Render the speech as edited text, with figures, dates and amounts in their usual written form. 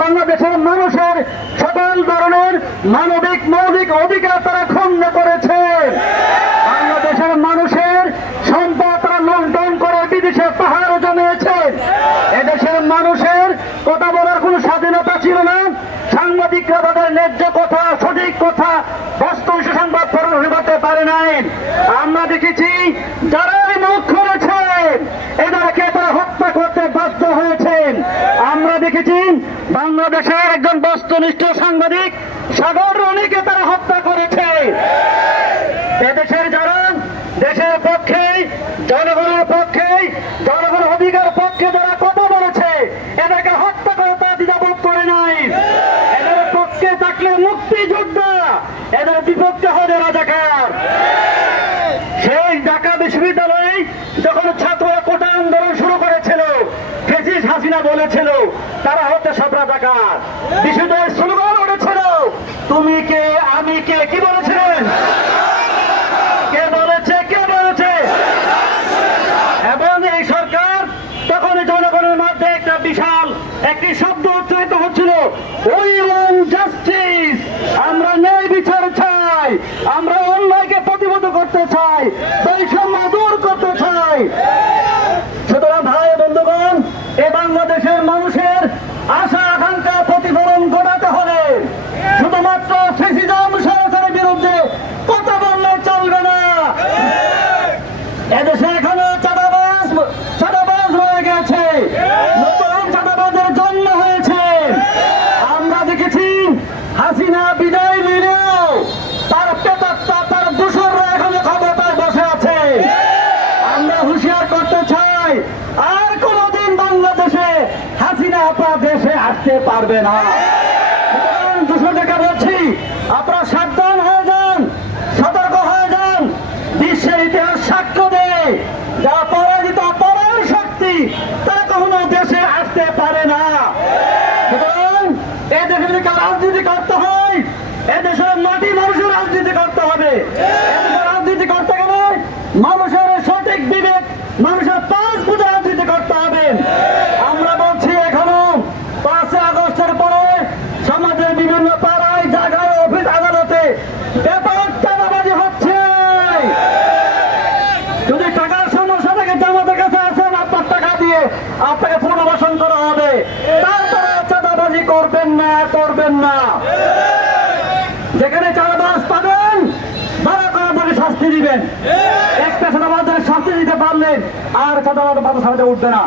বাংলাদেশের মানুষের সকল ধরনের মানবিক মৌলিক অধিকার তারা ক্ষুণ্ণ করেছে। বাংলাদেশের মানুষের সম্পদ তারা লুণ্ঠন করে বিদেশে পাহাড় জমিয়েছে। এদেশের মানুষের কথা বলার কোন স্বাধীনতা ছিল না। সাংবাদিকরা তাদের ন্যায্য কথা, সঠিক কথা, বাস্তব সংবাদ প্রকাশ করতে পারে নাই। আমরা দেখেছি যারাই মুখ খুলেছেন এদেরকে তারা হত্যা করতে বাধ্য হয়েছেন। আমরা দেখেছি বাংলাদেশের একজন বস্তুনিষ্ঠ সাংবাদিক সাগর রনিকে তারা হত্যা করেছে। এদেশের যারা দেশের পক্ষে, জনগণের পক্ষে, জনগণের অধিকার পক্ষে যারা কথা বলেছে এদেরকে হত্যা করে তারা দ্বিধাবোধ করে নাই। এদের পক্ষে থাকলে মুক্তিযোদ্ধা, এদের বিপক্ষে হলে রাজাকার। সেই ঢাকা বিশ্ববিদ্যালয়ে যখন ছাত্ররা কোটা আন্দোলন শুরু করেছিল, ফ্যাসিস্ট হাসিনা বলেছিল তারা হচ্ছে সব রাজাকার। বিশ্ববিদ্যালয়ের স্লোগান উঠেছিল তুমি কে আমি কে, কি বলেছিলেন? কে বলেছে? কে বলেছে? এবং এই সরকার তখন জনগণের মধ্যে একটা বিশাল একটি শব্দ উচ্চারিত হচ্ছিল, উই ওয়ান্ট জাস্টিস, আমরা ন্যায় বিচার চাই, আমরা অন্যায়কে প্রতিহত করতে চাই, বৈষম্য দূর করতে চাই। সুতরাং ভাই বন্ধুগণ, এই বাংলাদেশের মানুষের আশা আকাঙ্ক্ষা প্রতিফলন ঘটাতে হলে শুধুমাত্র ফ্যাসিজম সরকারের বিরুদ্ধে কথা বললে চলবে না। এদেশে এখনো চাঁদাবাজ রয়ে গেছে, নতুন চাঁদাবাজের জন্ম হয়েছে। আমরা দেখেছি হাসিনা বিদায় নিলেও তার প্রেতাত্মা, তার দূষররা এখনো ক্ষমতায় বসে আছে। আমরা হুঁশিয়ার করতে চাই আর কোনদিন বাংলাদেশে হাসিনা আপনার দেশে আসতে পারবে না। দূষরদেরকে বলছি আপনারা সাবধান হয়ে যান, সতর্ক হয়ে যান। বিশ্বের ইতিহাস সাক্ষ্য দেয় যারা পরাজিত অপরাধ শক্তি তারা কখনো দেশে আসতে পারে না। সুতরাং এ দেশে যদি রাজনীতি করতে হয়, এ দেশের মাটি মানুষের রাজনীতি করতে হবে। রাজনীতি করতে গেলে মানুষের সঠিক বিবেক, মানুষের পাঁচ বুঝে রাজনীতি করতে হবে। আমরা বলছি এখনো 5 আগস্টের পরে সমাজের বিভিন্ন পাড়ায়, জায়গায়, অফিস আদালতে ব্যাপক চাঁদাবাজি হচ্ছে। যদি টাকার সমস্যা থেকে জামাতের কাছে আসেন, আপনার টাকা দিয়ে আপনাকে পুনর্বাসন করা হবে। তারপরে চাঁদাবাজি করবেন না, করবেন না। যেখানে চাঁদাবাজ পাবেন তারা তাদের শাস্তি দিবেন। একটা চাঁদাবাজের শাস্তি দিতে পারলেন আর চাঁদাবাজ মাথা সামনে উঠবে না।